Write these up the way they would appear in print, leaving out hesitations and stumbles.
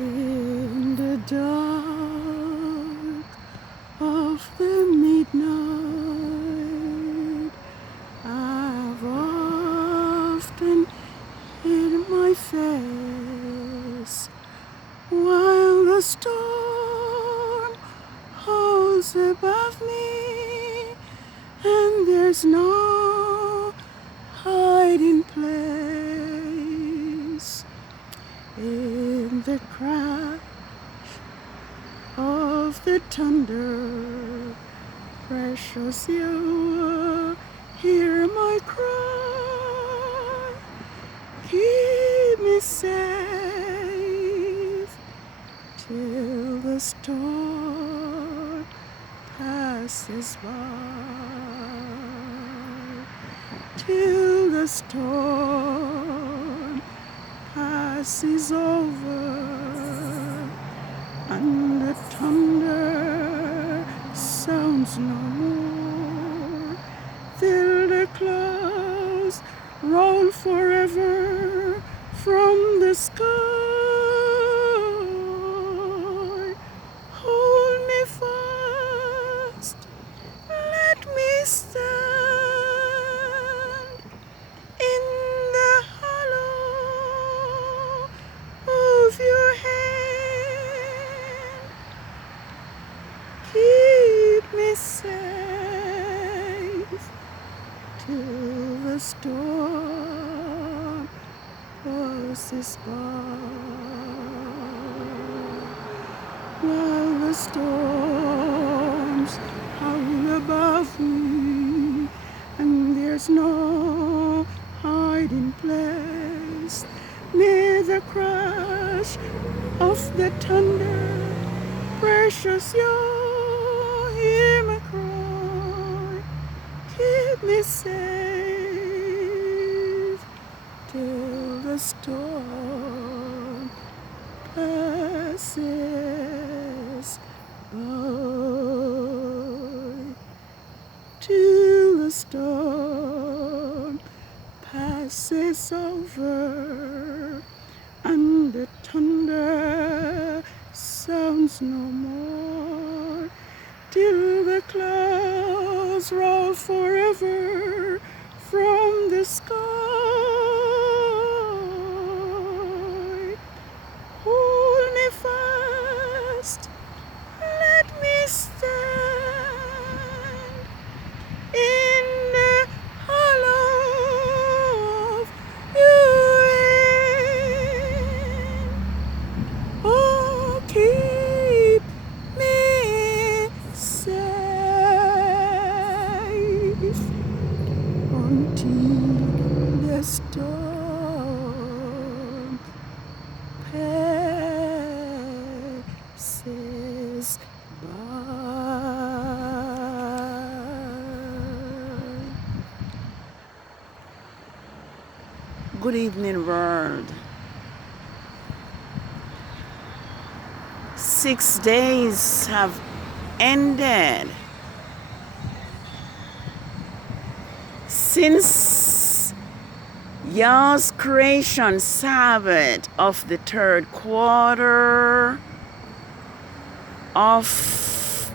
In the dark of the midnight, I've often hid my face while the storm holds above me, and there's no hiding place. In the crash of the thunder, precious you hear my cry. Keep me safe till the storm passes by, till the storm passes over, and the thunder sounds no more, till the clouds roll forever from the sky. Hold me fast, let me stand in the hollow of your hand. Keep me safe till the storm passes by, while the storms howl above me, and there's no hiding place. Near the crash of the thunder, precious you hear my cry. Keep me safe till the storm passes by, till the storm passes over, and the thunder sounds no more, till the clouds roll forever from the sky. Hold me fast, let me stand in the hollow of your hand. Oh, keep me safe until the storm passes by. Good evening, world. 6 days have ended since YAH'S creation Sabbath of the third quarter of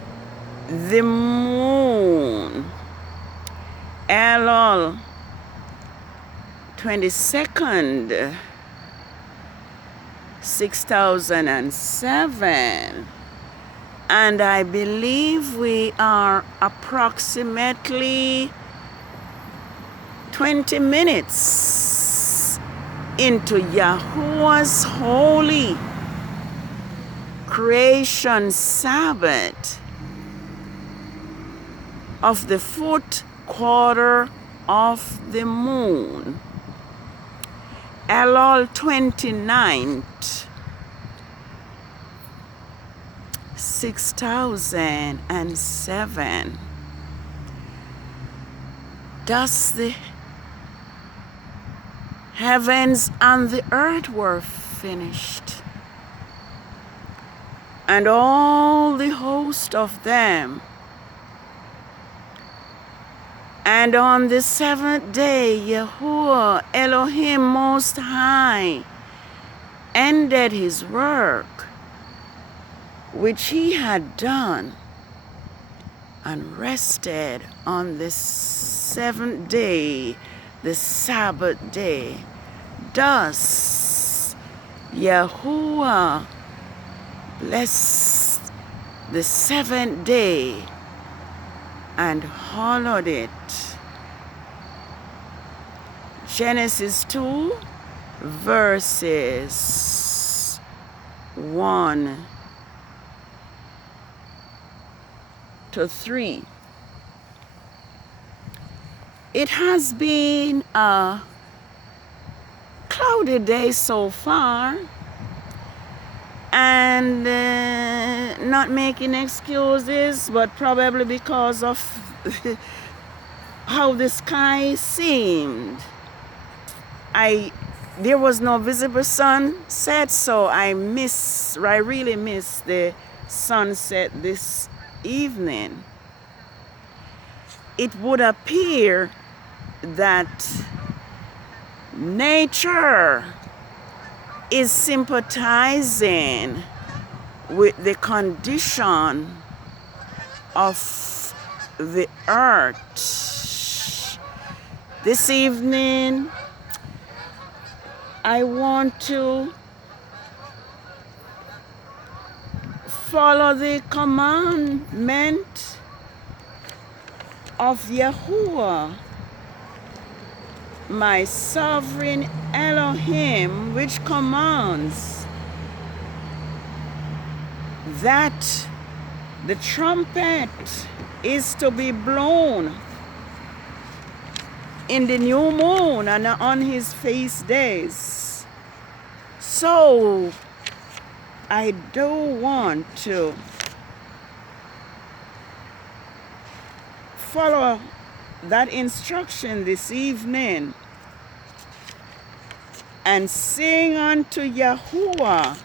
the moon, ELUL 22nd, 6007, and I believe we are approximately 20 minutes into YAH'S holy creation Sabbath of the fourth quarter of the moon, ELUL 29th, 6007. Thus the heavens and the earth were finished, and all the host of them. And on the seventh day, Yahuwah Elohim Most High ended his work which he had done, and rested on the seventh day, the Sabbath day. Thus Yahuwah blessed the seventh day and hallowed it. Genesis 2 verses 1 to 3. It has been a cloudy day so far, and not making excuses, but probably because of how the sky seemed. There was no visible sunset, so I really miss the sunset this evening. It would appear that nature is sympathizing with the condition of the earth. This evening, I want to follow the commandment of Yahuwah, my sovereign Elohim, which commands that the trumpet is to be blown in the new moon and on his feast days. So I do want to follow that instruction this evening and sing unto Yahuwah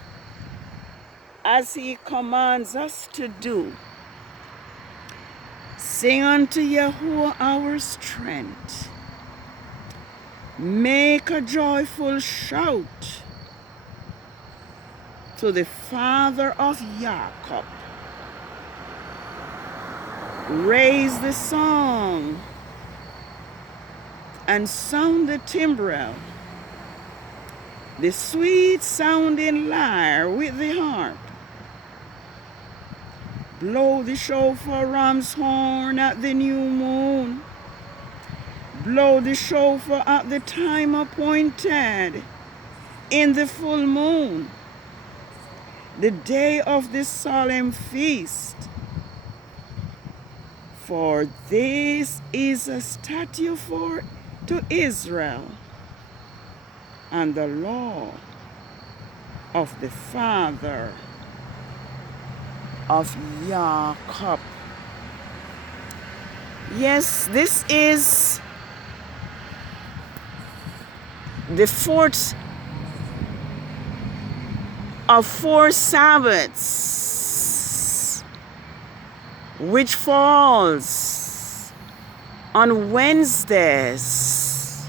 as he commands us to do. Sing unto Yahuwah our strength. Make a joyful shout to the Father of Jacob. Raise the song and sound the timbrel, the sweet sounding lyre with the harp. Blow the shofar ram's horn at the new moon. Blow the shofar at the time appointed in the full moon, the day of the solemn feast. For this is a statute to Israel and the law of the father of Jacob. Yes, this is the fourth of 4 Sabbaths, which falls on Wednesdays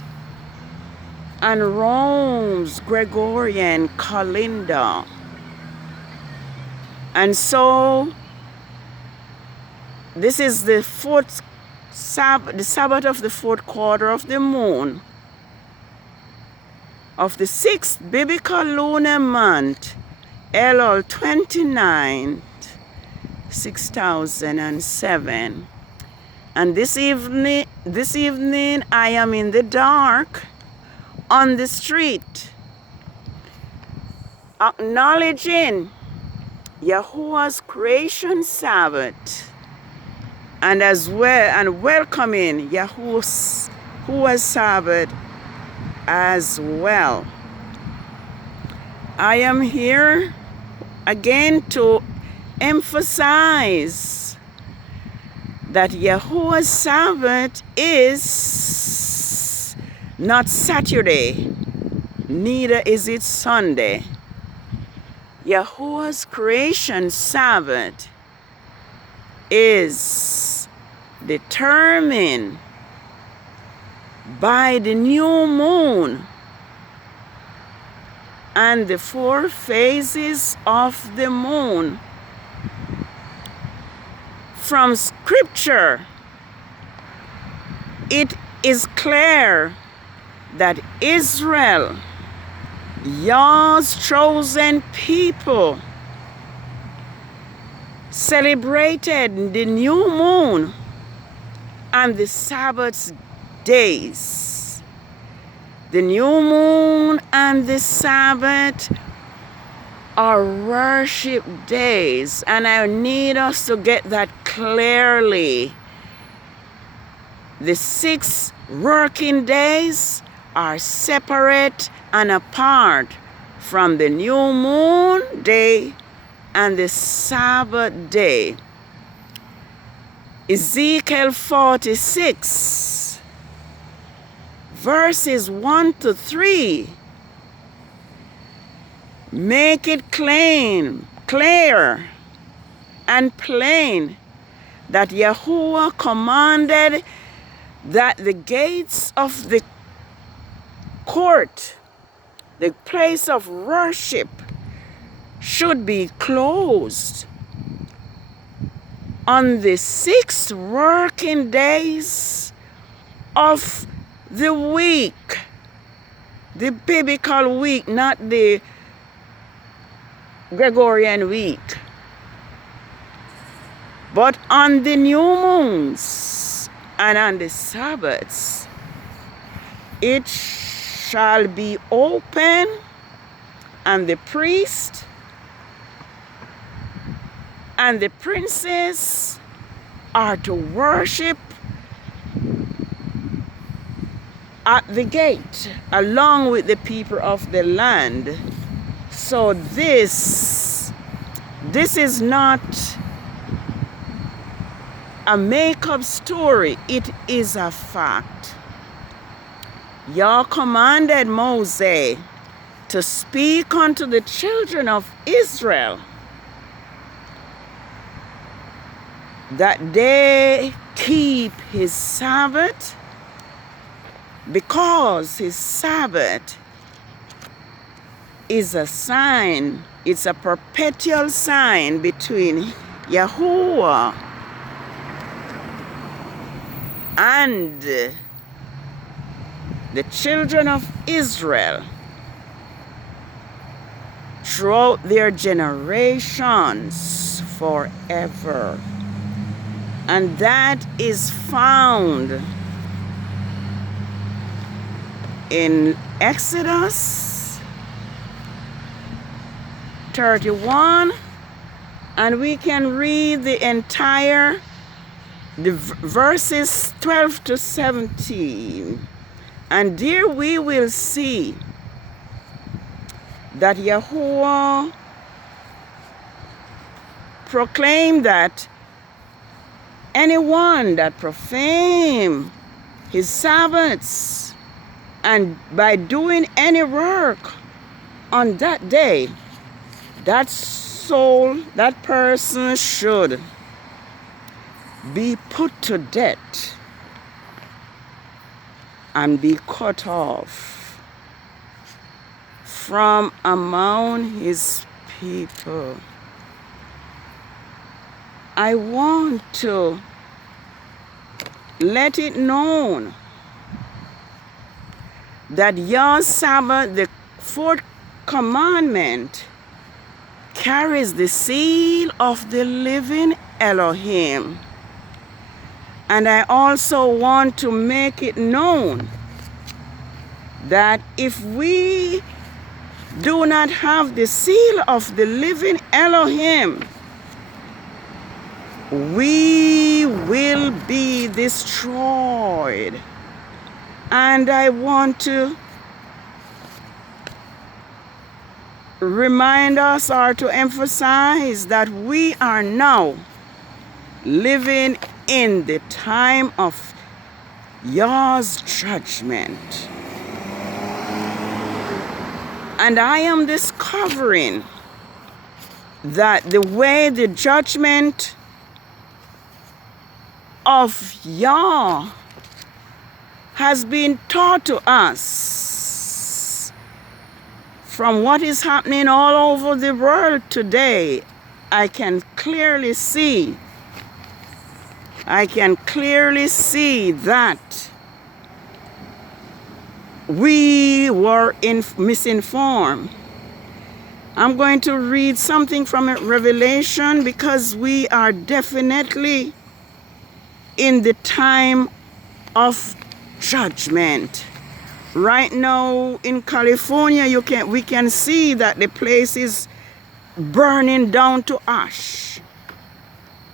and Rome's Gregorian calendar. And so this is the fourth Sabbath, the Sabbath of the fourth quarter of the moon of the 6th biblical lunar month, ELUL 29, 6007. And this evening I am in the dark on the street, acknowledging Yahuwah's creation Sabbath, and as well and welcoming Yahuwah's Sabbath as well. I am here again to emphasize that Yahuwah's Sabbath is not Saturday, neither is it Sunday. Yahuwah's creation Sabbath is determined by the new moon and the 4 phases of the moon. From scripture, it is clear that Israel, Yah's chosen people, celebrated the new moon and the Sabbath days. The new moon and the Sabbath are worship days, and I need us to get that clearly. The 6 working days are separate and apart from the new moon day and the Sabbath day. Ezekiel 46, verses 1 to 3, make it clear and plain that Yahuwah commanded that the gates of the court, the place of worship, should be closed on the 6 working days of the week, the biblical week, not the Gregorian week. But on the new moons and on the Sabbaths, it shall be open, and the priest and the princes are to worship at the gate along with the people of the land. So this is not a make-up story, it is a fact. Yah commanded Moses to speak unto the children of Israel that they keep his Sabbath, because his Sabbath is a sign, it's a perpetual sign between Yahuwah and the children of Israel throughout their generations forever. And that is found in Exodus 31, and we can read the entire verses 12 to 17. And there we will see that Yahuwah proclaimed that anyone that profane his Sabbaths and by doing any work on that day, that soul, that person should be put to death and be cut off from among his people. I want to let it known that Yah's Sabbath, the 4th commandment, carries the seal of the living Elohim. And I also want to make it known that if we do not have the seal of the living Elohim, we will be destroyed. And I want to remind us or to emphasize that we are now living in the time of Yah's judgment. And I am discovering that the way the judgment of Yah has been taught to us from what is happening all over the world today, I can clearly see that we were misinformed. I'm going to read something from Revelation, because we are definitely in the time of judgment. Right now in California, we can see that the place is burning down to ash.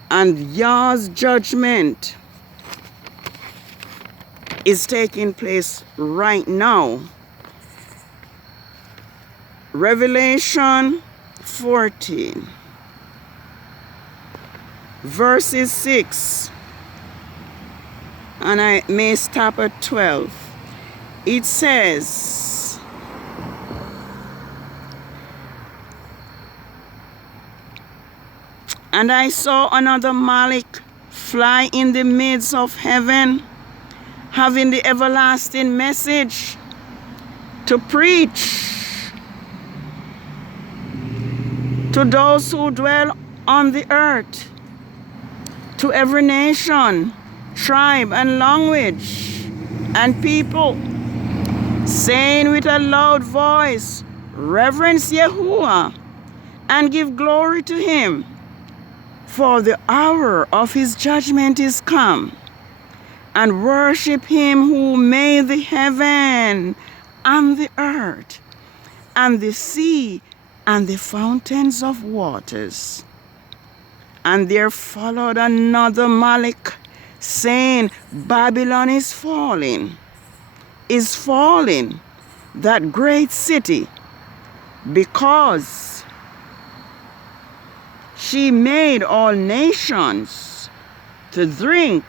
And YAH'S judgment is taking place right now. Revelation 14, verses 6, and I may stop at 12. It says, "And I saw another Malik fly in the midst of heaven, having the everlasting message to preach to those who dwell on the earth, to every nation, tribe, and language, and people, saying with a loud voice, Reverence Yahuwah, and give glory to him, for the hour of his judgment is come, and worship him who made the heaven and the earth, and the sea, and the fountains of waters. And there followed another Malik, saying, Babylon is falling, that great city, because she made all nations to drink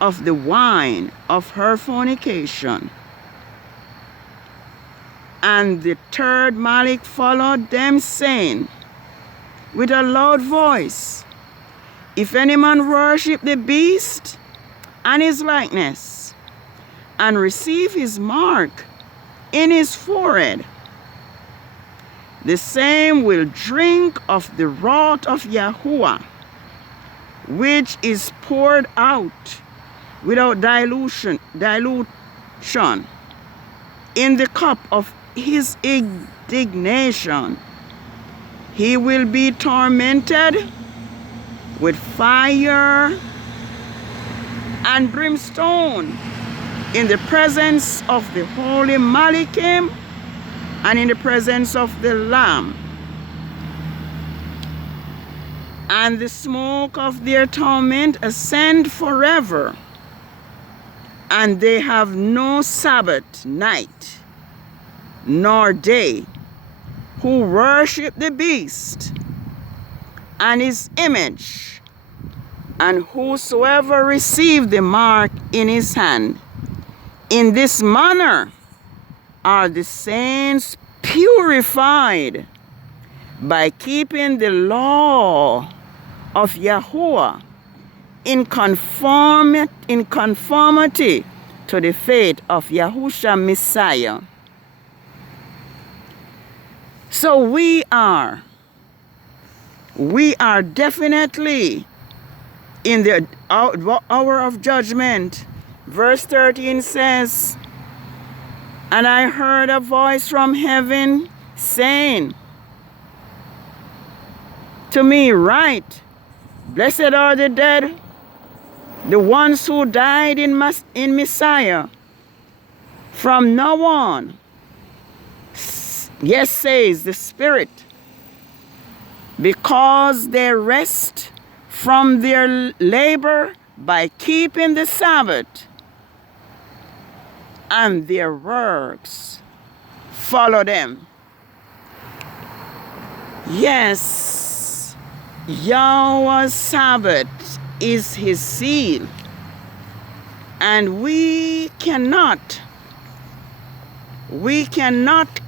of the wine of her fornication. And the third Malik followed them, saying with a loud voice, If any man worship the beast and his likeness, and receive his mark in his forehead, the same will drink of the wrath of Yahuwah, which is poured out without dilution in the cup of his indignation. He will be tormented with fire and brimstone in the presence of the holy Malikim and in the presence of the Lamb. And the smoke of their torment ascend forever, and they have no Sabbath night nor day, who worship the beast and his image, and whosoever receive the mark in his hand. In this manner are the saints purified, by keeping the law of Yahuwah in conformity to the faith of Yahusha Messiah. So we are definitely in the hour of judgment. Verse 13 says, And I heard a voice from heaven saying to me, Write, blessed are the dead, the ones who died in Messiah, from now on. Yes, says the Spirit, because they rest from their labor by keeping the Sabbath, and their works follow them. Yes, Yahweh's Sabbath is his seal, and we cannot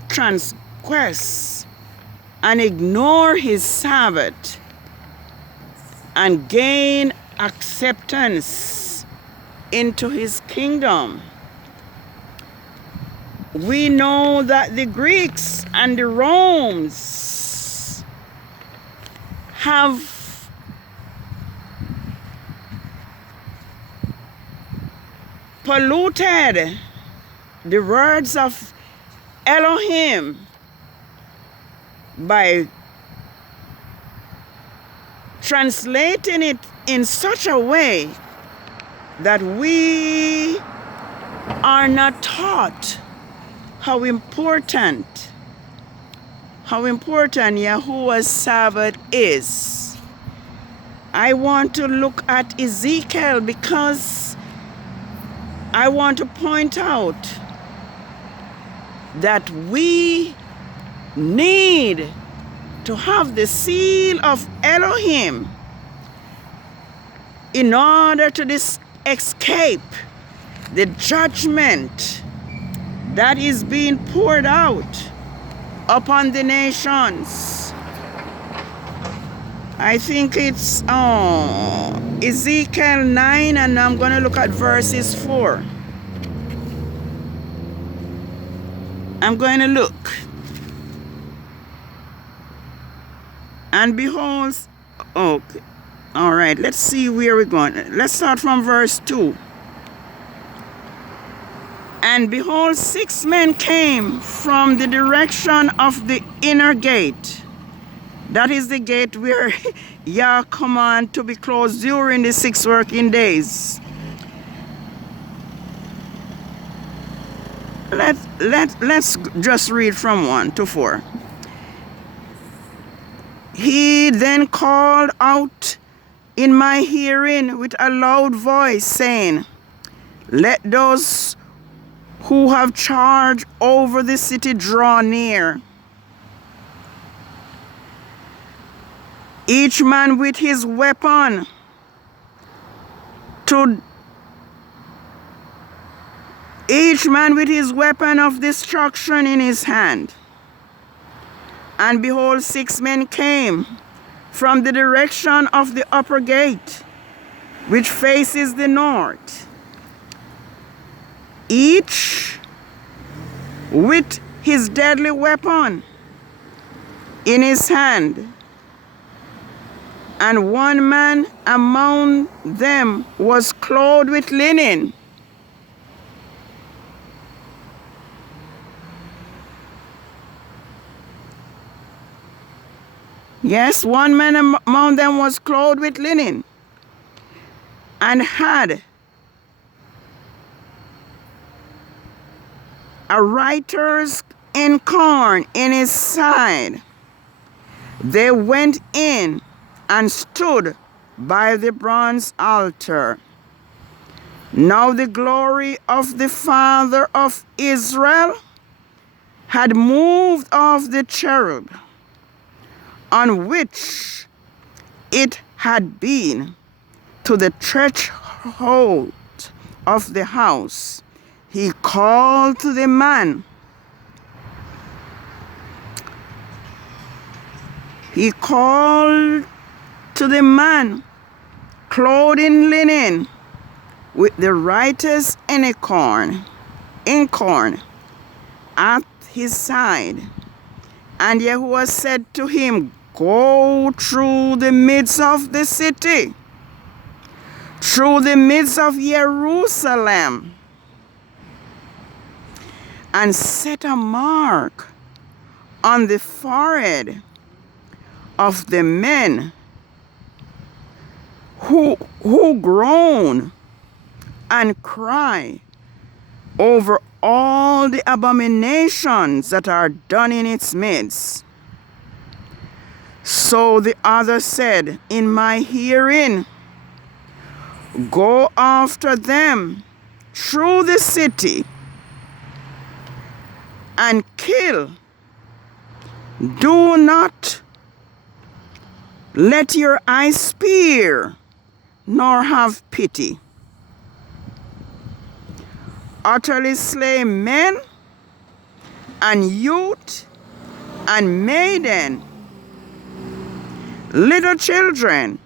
transgress and ignore his Sabbath and gain acceptance into his kingdom. we know that the Greeks and the Romans have polluted the words of Elohim by translating it in such a way that we are not taught how important Yahuwah's Sabbath is. I want to look at Ezekiel because I want to point out that we need to have the seal of Elohim in order to escape the judgment that is being poured out upon the nations. I think it's Ezekiel 9, and I'm going to look at verses 4. I'm going to look. And behold, okay, all right, let's see where we're going. Let's start from verse 2. And behold, 6 men came from the direction of the inner gate. That is the gate where Yah command to be closed during the 6 working days. Let's just read from 1 to 4. He then called out in my hearing with a loud voice, saying, let those who have charge over the city draw near, each man with his weapon of destruction in his hand. And behold, 6 men came from the direction of the upper gate, which faces the north, each with his deadly weapon in his hand. And one man among them was clothed with linen, yes, one man among them was clothed with linen, and had a writer's inkhorn in his side. They went in and stood by the bronze altar. Now the glory of the Father of Israel had moved off the cherub on which it had been to the threshold of the house. He called to the man. He called to the man clothed in linen with the writer's inkhorn at his side. And Yahuwah said to him, go through the midst of the city, through the midst of Jerusalem, and set a mark on the forehead of the men who groan and cry over all the abominations that are done in its midst. So the other said in my hearing, go after them through the city and kill. Do not let your eyes spear, nor have pity. Utterly slay men and youth and maiden, little children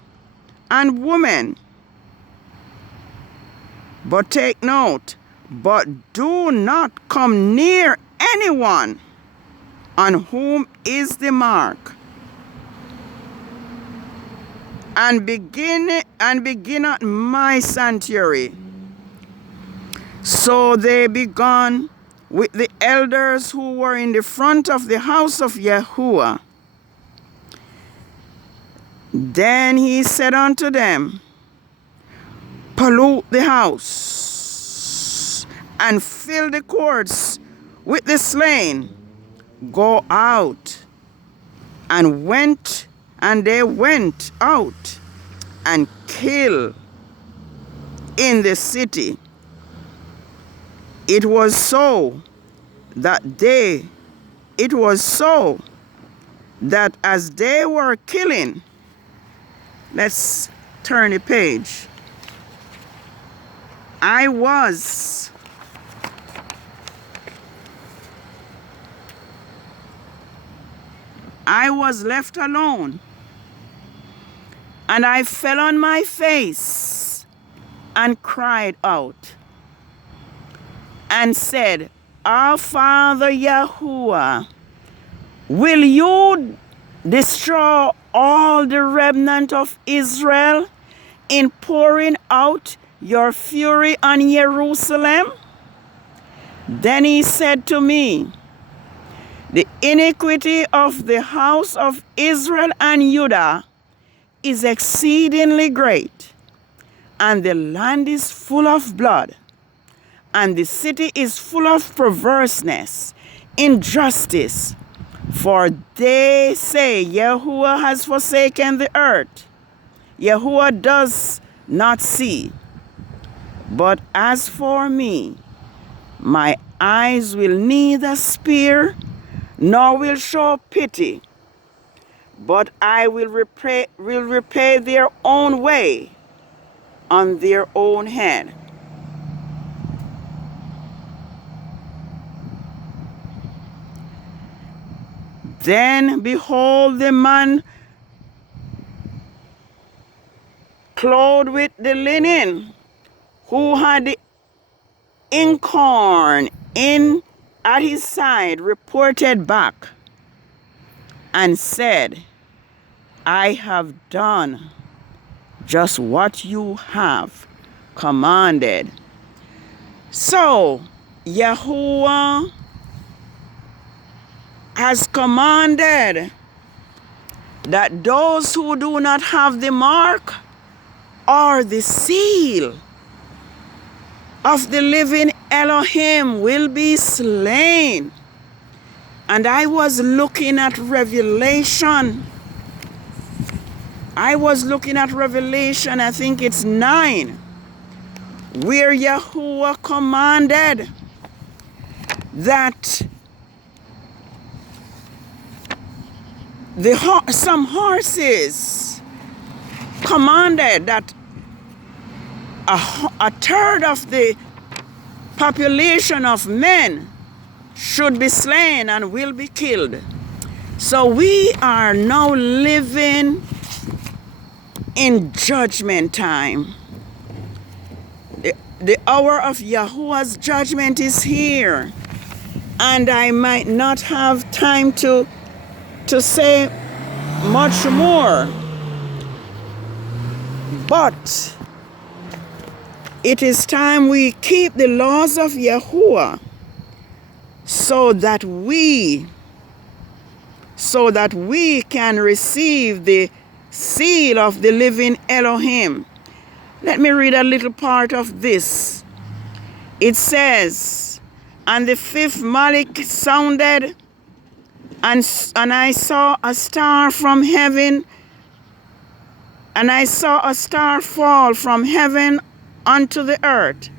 and women. But take note, but do not come near anyone on whom is the mark, and begin at my sanctuary. So they began with the elders who were in the front of the house of Yahuwah. Then he said unto them, pollute the house, and fill the courts with the slain. Go out. And they went out and killed in the city. It was so that as they were killing, let's turn the page. I was left alone, and I fell on my face and cried out and said, Our Father Yahuwah, will you destroy all the remnant of Israel in pouring out your fury on Jerusalem? Then he said to me, the iniquity of the house of Israel and Judah is exceedingly great, and the land is full of blood, and the city is full of perverseness, injustice. For they say, Yahuwah has forsaken the earth. Yahuwah does not see. But as for me, my eyes will neither spare nor will show pity, but I will repay their own way on their own head. Then behold, the man clothed with the linen, who had the inkhorn in at his side, reported back and said, I have done just what you have commanded. So Yahuwah has commanded that those who do not have the mark or the seal of the living Elohim will be slain. And I was looking at Revelation. I think it's 9, where Yahuwah commanded that some horses commanded that a third of the population of men should be slain and will be killed. So we are now living in judgment time. The hour of Yahuwah's judgment is here, and I might not have time to say much more, but it is time we keep the laws of Yahuwah so that we can receive the seal of the living Elohim. Let me read a little part of this. It says, and the fifth Malik sounded, and I saw a star from heaven, and I saw a star fall from heaven unto the earth,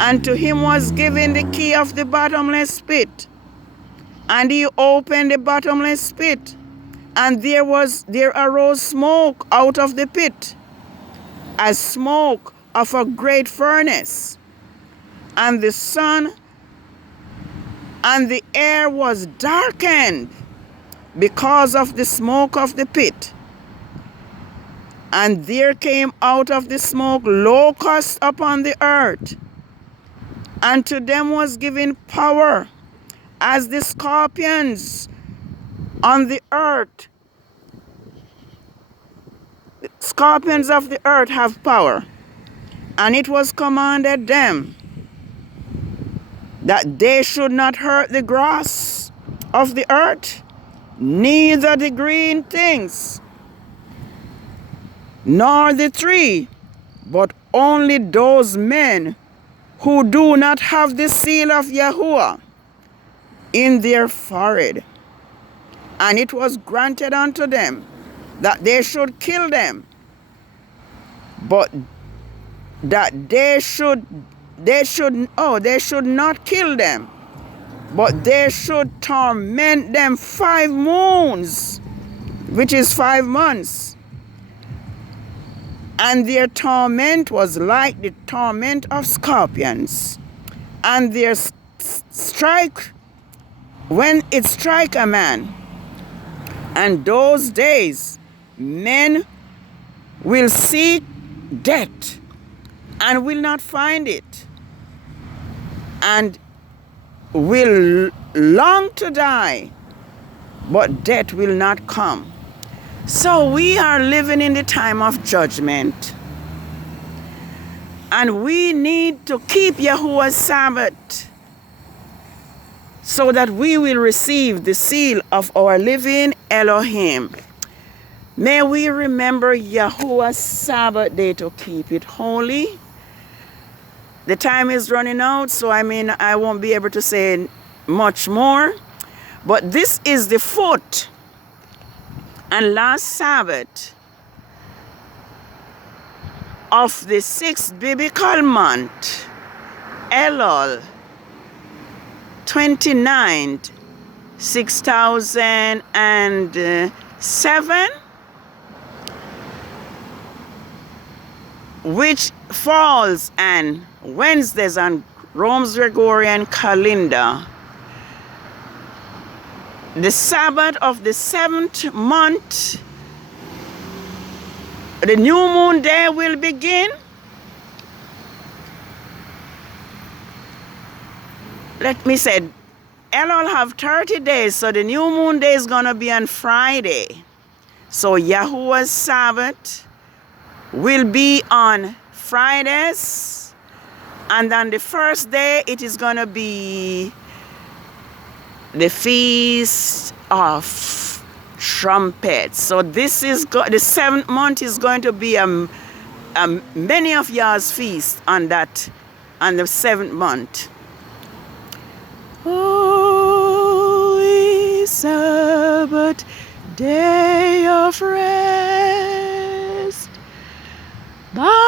and to him was given the key of the bottomless pit. And he opened the bottomless pit, and there arose smoke out of the pit, as smoke of a great furnace. And the sun and the air was darkened because of the smoke of the pit. And there came out of the smoke locusts upon the earth, And to them was given power as the scorpions on the earth. Scorpions of the earth have power. And it was commanded them that they should not hurt the grass of the earth, neither the green things, nor the tree, but only those men who do not have the seal of Yahuwah in their forehead. And it was granted unto them that they should kill them, but that they should not kill them, but they should torment them 5 moons, which is 5 months. And their torment was like the torment of scorpions. And their strike, when it strike a man, and those days men will seek death and will not find it, and will long to die, but death will not come. So we are living in the time of judgment, and we need to keep Yahuwah's Sabbath so that we will receive the seal of our living Elohim. May we remember Yahuwah's Sabbath day to keep it holy. The time is running out, so I won't be able to say much more. But this is the 4th and last Sabbath of the 6th biblical month, Elul 29th, 6007, which falls on Wednesdays on Rome's Gregorian calendar. The Sabbath of the 7th month, the new moon day will begin. Let me say, Elul have 30 days, so the new moon day is going to be on Friday. So Yahuwah's Sabbath will be on Fridays, and on the first day it is going to be the Feast of Trumpets. So this is the 7th month is going to be many of y'all's feasts on the 7th month. Holy Sabbath, day of rest, by